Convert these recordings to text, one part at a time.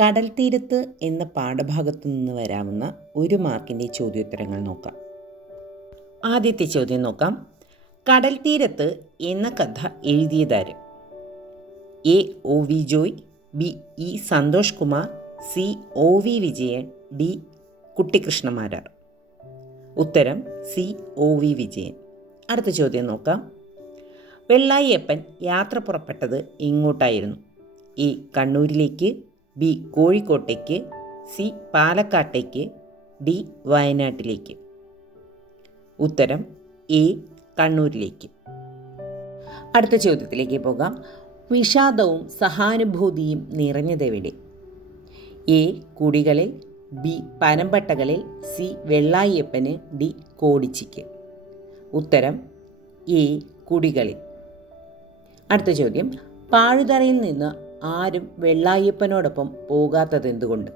കടൽ തീരത്ത് എന്ന പാഠഭാഗത്തു നിന്ന് വരാവുന്ന ഒരു മാർക്കിന്റെ ചോദ്യോത്തരങ്ങൾ നോക്കാം. ആദ്യത്തെ ചോദ്യം നോക്കാം. കടൽ തീരത്ത് എന്ന കഥ എഴുതിയതാര്? A. O. V. Joy B. E. Santhosh Kumar C. O. V. Vijayan D. Kuttikrishna Marar ഉത്തരം സി. ഒ. വി. വിജയൻ. അടുത്ത ചോദ്യം നോക്കാം. വെള്ളായിയപ്പൻ യാത്ര പുറപ്പെട്ടത് എങ്ങോട്ടായിരുന്നു? എ. കണ്ണൂരിലേക്ക് ബി കോഴിക്കോട്ടേക്ക് സി പാലക്കാട്ടേക്ക് ഡി വയനാട്ടിലേക്ക്. ഉത്തരം എ കണ്ണൂരിലേക്ക്. അടുത്ത ചോദ്യത്തിലേക്ക് പോകാം. വിഷാദവും സഹാനുഭൂതിയും നിറഞ്ഞതെവിടെ? എ കുടികളിൽ ബി പനമ്പട്ടകളിൽ സി വെള്ളായിയപ്പന് ഡി കോടിച്ചിക്ക്. ഉത്തരം എ കുടികളിൽ. അടുത്ത ചോദ്യം. പാഴുതറയിൽ നിന്ന് ആരും വെള്ളായപ്പനോടൊപ്പം പോകാത്തത് എന്തുകൊണ്ട്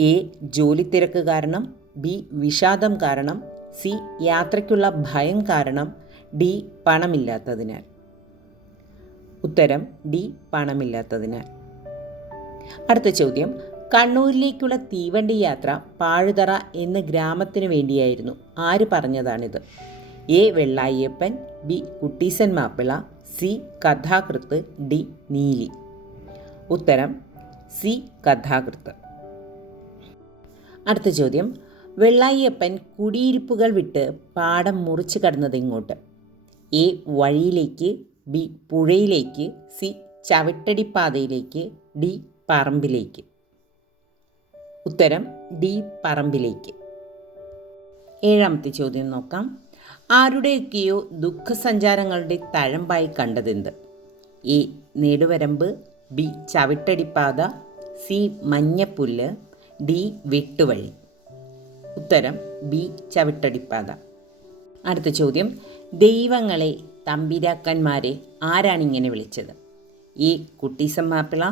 എ. ജോലി തിരക്ക് കാരണം ബി. വിഷാദം കാരണം സി. യാത്രയ്ക്കുള്ള ഭയം കാരണം ഡി. പണമില്ലാത്തതിനാൽ. ഉത്തരം ഡി. പണമില്ലാത്തതിനാൽ. അടുത്ത ചോദ്യം. കണ്ണൂരിലേക്കുള്ള തീവണ്ടി യാത്ര പാഴുതറ എന്ന ഗ്രാമത്തിന് വേണ്ടിയായിരുന്നു. ആര് പറഞ്ഞതാണിത്? A. Vellayyappan B. Kuttisan Mappila C. കഥാകൃത്ത് ഡി. നീലി. ഉത്തരം സി കഥാകൃത്ത്. അടുത്ത ചോദ്യം. വെള്ളായിയപ്പൻ കുടിയിരിപ്പുകൾ വിട്ട് പാടം മുറിച്ചു കടന്നത് ഇങ്ങോട്ട്. എ വഴിയിലേക്ക് ബി പുഴയിലേക്ക് സി ചവിട്ടടിപ്പാതയിലേക്ക് ഡി പറമ്പിലേക്ക്. ഉത്തരം ഡി പറമ്പിലേക്ക്. ഏഴാമത്തെ ചോദ്യം നോക്കാം. ആരുടെയൊക്കെയോ ദുഃഖസഞ്ചാരങ്ങളുടെ തഴമ്പായി കണ്ടതെന്ത്? എ നെടുവരമ്പ് ബി ചവിട്ടടിപ്പാത സി മഞ്ഞപ്പുല്ല് ഡി വെട്ടുവഴി. ഉത്തരം ബി ചവിട്ടടിപ്പാത. അടുത്ത ചോദ്യം ദൈവങ്ങളെ തമ്പിരാക്കന്മാരെ ആരാണ് ഇങ്ങനെ വിളിച്ചത്? A Kuttisam Mappila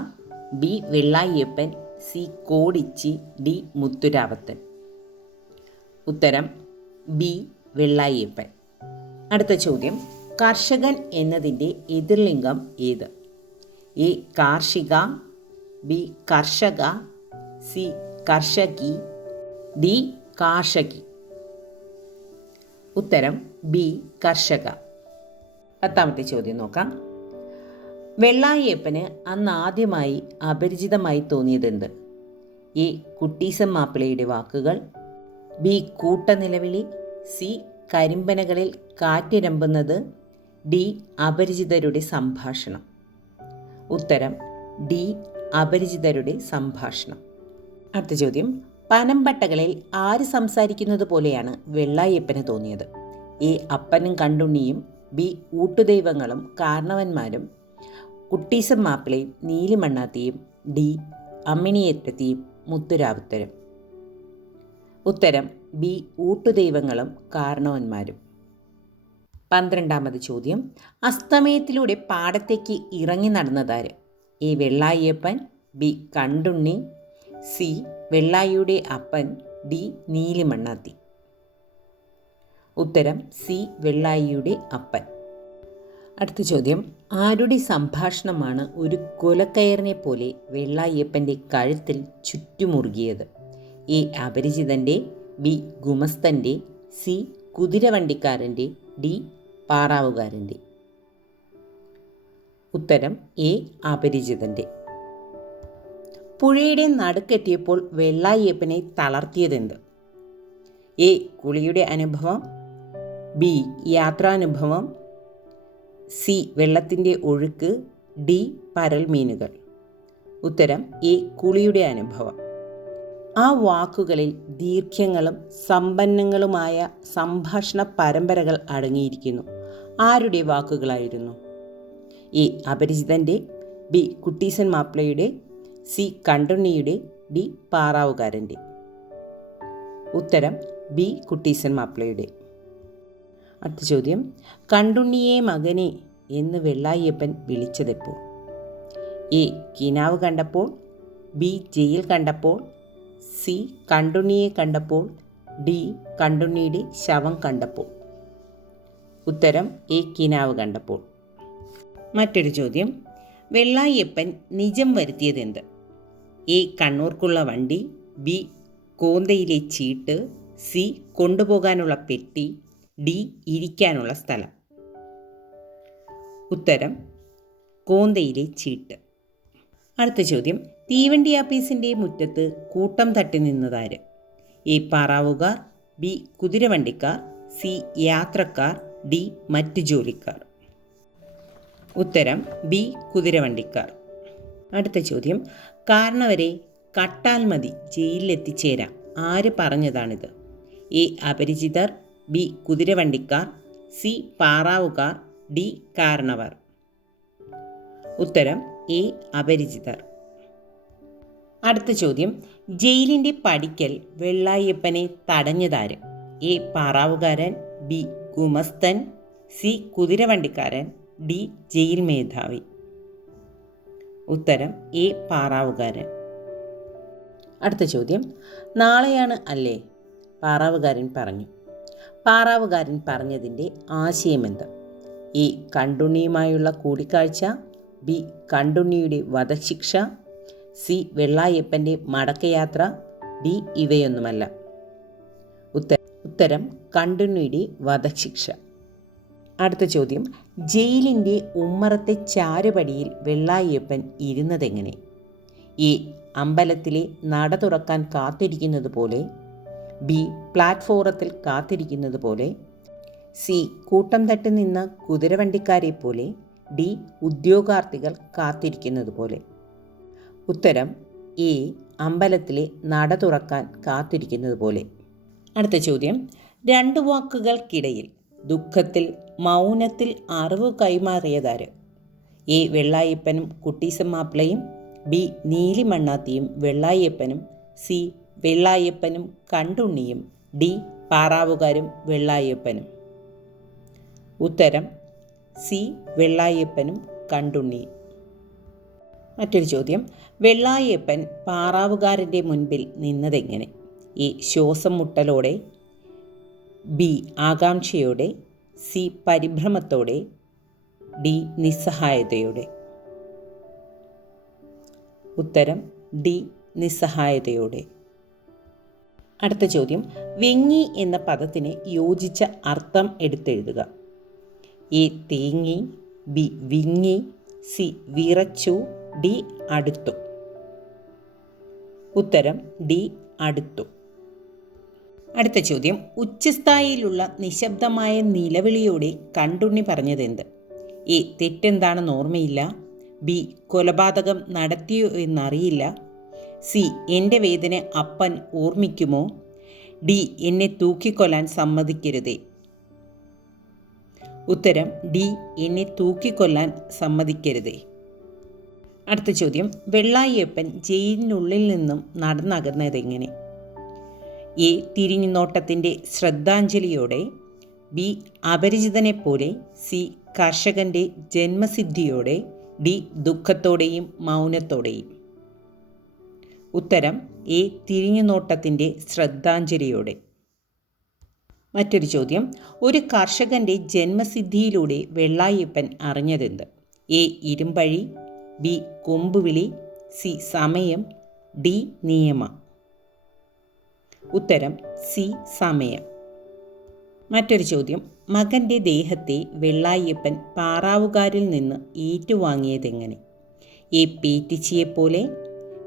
B Vellayiyappan C Kodichi D Muthuravathan. ഉത്തരം ബി വെള്ളായിയപ്പൻ. അടുത്ത ചോദ്യം കർഷകൻ എന്നതിന്റെ എതിർലിംഗം ഏത്? എ കാർഷിക ബി കർഷക സി കർഷകി ഡി കാർഷകി. ഉത്തരം ബി കർഷക. പത്താമത്തെ ചോദ്യം നോക്കാം. വെള്ളായപ്പന് അന്ന് ആദ്യമായി അപരിചിതമായി തോന്നിയതെന്ത്? എ കുട്ടീസം മാപ്പിളയുടെ വാക്കുകൾ ബി കൂട്ടനിലവിളി സി കരിമ്പനകളിൽ കാറ്റിരമ്പുന്നത് ഡി അപരിചിതരുടെ സംഭാഷണം. ഉത്തരം ഡി അപരിചിതരുടെ സംഭാഷണം. അടുത്ത ചോദ്യം പനമ്പട്ടകളിൽ ആര് സംസാരിക്കുന്നത് പോലെയാണ് വെള്ളായപ്പന് തോന്നിയത്? എ അപ്പനും കണ്ടുണ്ണിയും ബി ഊട്ടുദൈവങ്ങളും കാരണവന്മാരും കുട്ടീസം മാപ്പിളയും നീലിമണ്ണാത്തിയും ഡി അമ്മിണിയേറ്റത്തിയും മുത്തുരാവുത്തരും. ഉത്തരം ബി ഊട്ടുദൈവങ്ങളും കാരണവന്മാരും. പന്ത്രണ്ടാമത് ചോദ്യം. അസ്തമയത്തിലൂടെ പാടത്തേക്ക് ഇറങ്ങി നടന്നതാര്? A. Vellayiyappan B. Kandunni C. വെള്ളായിയുടെ അപ്പൻ ഡി. നീലിമണ്ണാത്തി. ഉത്തരം സി. വെള്ളായിയുടെ അപ്പൻ. അടുത്ത ചോദ്യം. ആരുടെ സംഭാഷണമാണ് ഒരു കൊലക്കയറിനെ പോലെ വെള്ളായിയപ്പന്റെ കഴുത്തിൽ ചുറ്റുമുറുകിയത്? എ. അപരിചിതന്റെ ബി. ഗുമസ്തന്റെ സി. കുതിരവണ്ടിക്കാരന്റെ ഡി. പാറാവുകാരന്റെ. ഉത്തരം എ അപരിചിതന്റെ. പുഴയുടെ നടുക്കെത്തിയപ്പോൾ വെള്ളായ്യപ്പനെ തളർത്തിയതെന്ത്? എ കുളിയുടെ അനുഭവം. ബി യാത്രാനുഭവം. സി വെള്ളത്തിന്റെ ഒഴുക്ക്. ഡി പരൽ മീനുകൾ ഉത്തരം എ കുളിയുടെ അനുഭവം. ആ വാക്കുകളിൽ ദീർഘ്യങ്ങളും സമ്പന്നങ്ങളുമായ സംഭാഷണ പരമ്പരകൾ അടങ്ങിയിരിക്കുന്നു. ആരുടെ വാക്കുകളായിരുന്നു? എ. അപരിചിതന്റെ ബി. കുട്ടീസൻ മാപ്പിളയുടെ സി. കണ്ടുണ്ണിയുടെ ഡി. പാറാവുകാരന്റെ ഉത്തരം ബി. കുട്ടീസൻ മാപ്പിളയുടെ. അടുത്ത ചോദ്യം കണ്ടുണ്ണിയെ മകനെ എന്ന് വെള്ളായിയപ്പൻ വിളിച്ചതെപ്പോൾ? എ. കിനാവ് കണ്ടപ്പോൾ ബി. ജയിൽ കണ്ടപ്പോൾ സി കണ്ടുണ്ണിയെ കണ്ടപ്പോൾ ഡി കണ്ടുണ്ണിയുടെ ശവം കണ്ടപ്പോൾ. ഉത്തരം എ കിനാവ് കണ്ടപ്പോൾ. മറ്റൊരു ചോദ്യം. വെള്ളായിയപ്പൻ നിജം വരുത്തിയതെന്ത്? എ കണ്ണൂർക്കുള്ള വണ്ടി ബി കോന്തയിലെ ചീട്ട് സി കൊണ്ടുപോകാനുള്ള പെട്ടി ഡി ഇരിക്കാനുള്ള സ്ഥലം. ഉത്തരം കോന്തയിലെ ചീട്ട്. അടുത്ത ചോദ്യം. തീവണ്ടി ആപ്പീസിന്റെ മുറ്റത്ത് കൂട്ടം തട്ടി നിന്നതാര്? എ പാറാവുകാർ ബി കുതിരവണ്ടിക്കാർ സി യാത്രക്കാർ ഡി മറ്റ് ജോലിക്കാർ. ഉത്തരം ബി കുതിരവണ്ടിക്കാർ. അടുത്ത ചോദ്യം കാരണവരെ കട്ടാൽ മതി ജയിലിലെത്തിച്ചേരാം. ആര് പറഞ്ഞതാണിത്? എ അപരിചിതർ ബി കുതിരവണ്ടിക്കാർ സി പാറാവുകാർ ഡി കാരണവർ. ഉത്തരം എ അപരിചിതർ. അടുത്ത ചോദ്യം. ജയിലിന്റെ പടിക്കൽ വെള്ളായപ്പനെ തടഞ്ഞതാര്? എ. പാറാവുകാരൻ ബി. ഗുമസ്തൻ സി. കുതിരവണ്ടിക്കാരൻ ഡി. ജയിൽ മേധാവി. ഉത്തരം എ. പാറാവുകാരൻ. അടുത്ത ചോദ്യം. നാളെയാണ് അല്ലേ? പാറാവുകാരൻ പറഞ്ഞു. പാറാവുകാരൻ പറഞ്ഞതിന്റെ ആശയമെന്ത്? എ. കണ്ടുണ്ണിയുമായുള്ള കൂടിക്കാഴ്ച ബി. കണ്ടുണ്ണിയുടെ വധശിക്ഷ സി വെള്ളായപ്പന്റെ മടക്കയാത്ര ഡി ഇവയൊന്നുമല്ല. ഉത്തരം ഉത്തരം കണ്ടുണ്ണിയുടെ വധശിക്ഷ. അടുത്ത ചോദ്യം ജയിലിന്റെ ഉമ്മറത്തെ ചാരുപടിയിൽ വെള്ളായപ്പൻ ഇരുന്നതെങ്ങനെ? എ അമ്പലത്തിലെ നട തുറക്കാൻ കാത്തിരിക്കുന്നത് പോലെ ബി പ്ലാറ്റ്ഫോറത്തിൽ കാത്തിരിക്കുന്നത് പോലെ സി കൂട്ടം തട്ടി നിന്ന കുതിരവണ്ടിക്കാരെ പോലെ ഡി ഉദ്യോഗാർത്ഥികൾ കാത്തിരിക്കുന്നത് പോലെ. ഉത്തരം എ അമ്പലത്തിലെ നട തുറക്കാൻ കാത്തിരിക്കുന്നത് പോലെ. അടുത്ത ചോദ്യം രണ്ട് വാക്കുകൾക്കിടയിൽ ദുഃഖത്തിൽ മൗനത്തിൽ അറിവ് കൈമാറിയതാര്? എ വെള്ളായപ്പനും കുട്ടീസം മാപ്പിളയും ബി നീലിമണ്ണാത്തിയും വെള്ളായപ്പനും സി വെള്ളായപ്പനും കണ്ടുണ്ണിയും ഡി പാറാവുകാരും വെള്ളായപ്പനും. ഉത്തരം സി വെള്ളായപ്പനും കണ്ടുണ്ണിയും മറ്റൊരു ചോദ്യം. വെള്ളായപ്പൻ പാറാവുകാരന്റെ മുൻപിൽ നിന്നതെങ്ങനെ? എ ശ്വാസം മുട്ടലോടെ ബി ആകാംക്ഷയോടെ സി പരിഭ്രമത്തോടെ ഡി നിസ്സഹായതയോടെ. ഉത്തരം ഡി നിസ്സഹായതയോടെ. അടുത്ത ചോദ്യം. വെങ്ങി എന്ന പദത്തിന് യോജിച്ച അർത്ഥം എടുത്തെഴുതുക. എ തേങ്ങി ബി വിങ്ങി സി വിറച്ചു ഡി അടുത്തു. ഉത്തരം ഡി അടുത്തു. അടുത്ത ചോദ്യം. ഉച്ചസ്ഥായിയിലുള്ള നിശബ്ദമായ നിലവിളിയോടെ കണ്ടുണ്ണി പറഞ്ഞതെന്ത്? എ. തെറ്റെന്താണെന്ന് ഓർമ്മയില്ല. ബി. കൊലപാതകം നടത്തിയോ എന്നറിയില്ല. സി. എന്റെ വേദന അപ്പൻ ഓർമ്മിക്കുമോ? ഡി. എന്നെ തൂക്കിക്കൊല്ലാൻ സമ്മതിക്കരുതേ. ഉത്തരം. ഡി. എന്നെ തൂക്കിക്കൊല്ലാൻ സമ്മതിക്കരുതേ. അടുത്ത ചോദ്യം. വെള്ളായിയപ്പൻ ജയിലിനുള്ളിൽ നിന്നും നടന്നകന്നതെങ്ങനെ എ. തിരിഞ്ഞുനോട്ടത്തിന്റെ ശ്രദ്ധാഞ്ജലിയോടെ. ബി. അപരിചിതനെപ്പോലെ. സി. കർഷകന്റെ ജന്മസിദ്ധിയോടെ. ഡി. ദുഃഖത്തോടെയും മൗനത്തോടെയും. ഉത്തരം. എ. തിരിഞ്ഞുനോട്ടത്തിന്റെ ശ്രദ്ധാഞ്ജലിയോടെ. മറ്റൊരു ചോദ്യം. ഒരു കർഷകന്റെ ജന്മസിദ്ധിയിലൂടെ വെള്ളായിയപ്പൻ അറിഞ്ഞതെന്ത്? എ. ഇരുമ്പഴി. ബി കൊമ്പുവിളി സി സമയം ഡി നിയമ. ഉത്തരം സി സമയം. മറ്റൊരു ചോദ്യം. മകന്റെ ദേഹത്തെ വെള്ളായപ്പൻ പാറാവുകാരിൽ നിന്ന് ഏറ്റുവാങ്ങിയതെങ്ങനെ? എ പേറ്റിച്ചിയെപ്പോലെ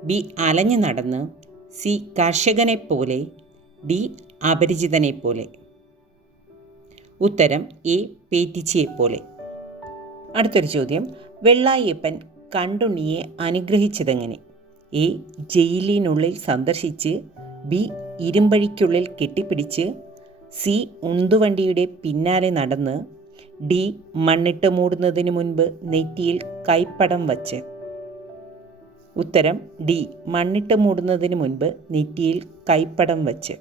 ബി അലഞ്ഞു നടന്ന് സി കർഷകനെപ്പോലെ ഡി അപരിചിതനെപ്പോലെ. ഉത്തരം എ പേറ്റിച്ചിയെപ്പോലെ. അടുത്തൊരു ചോദ്യം. വെള്ളായപ്പൻ കണ്ടുണ്ണിയെ അനുഗ്രഹിച്ചതെങ്ങനെ? എ. ജയിലിനുള്ളിൽ സന്ദർശിച്ച് ബി. ഇരുമ്പഴിക്കുള്ളിൽ കെട്ടിപ്പിടിച്ച് സി. ഉന്തുവണ്ടിയുടെ പിന്നാലെ നടന്ന് ഡി. മണ്ണിട്ട് മൂടുന്നതിന് മുൻപ് നെറ്റിയിൽ കൈപ്പടം വച്ച്. ഉത്തരം ഡി. മണ്ണിട്ട് മൂടുന്നതിന് മുൻപ് നെറ്റിയിൽ കൈപ്പടം വച്ച്.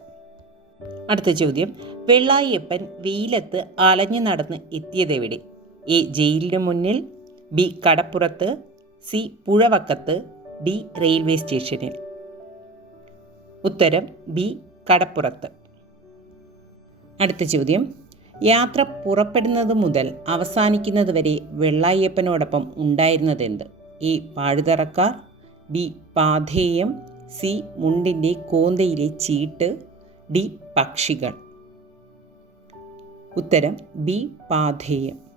അടുത്ത ചോദ്യം. വെള്ളായിയപ്പൻ വെയിലത്ത് അലഞ്ഞു നടന്ന് എത്തിയതെവിടെ? എ. ജയിലിന് മുന്നിൽ ബി. കടപ്പുറത്ത് സി പുഴവക്കത്ത് ഡി റെയിൽവേ സ്റ്റേഷനിൽ. ഉത്തരം ബി കടപ്പുറത്ത്. അടുത്ത ചോദ്യം. യാത്ര പുറപ്പെടുന്നത് മുതൽ അവസാനിക്കുന്നത് വരെ വെള്ളായപ്പനോടൊപ്പം ഉണ്ടായിരുന്നതെന്ത്? എ പാഴുതറക്കാർ ബി പാധേയം സി മുണ്ടിന്റെ കോന്തയിലെ ചീട്ട് ഡി പക്ഷികൾ. ഉത്തരം ബി പാധേയം.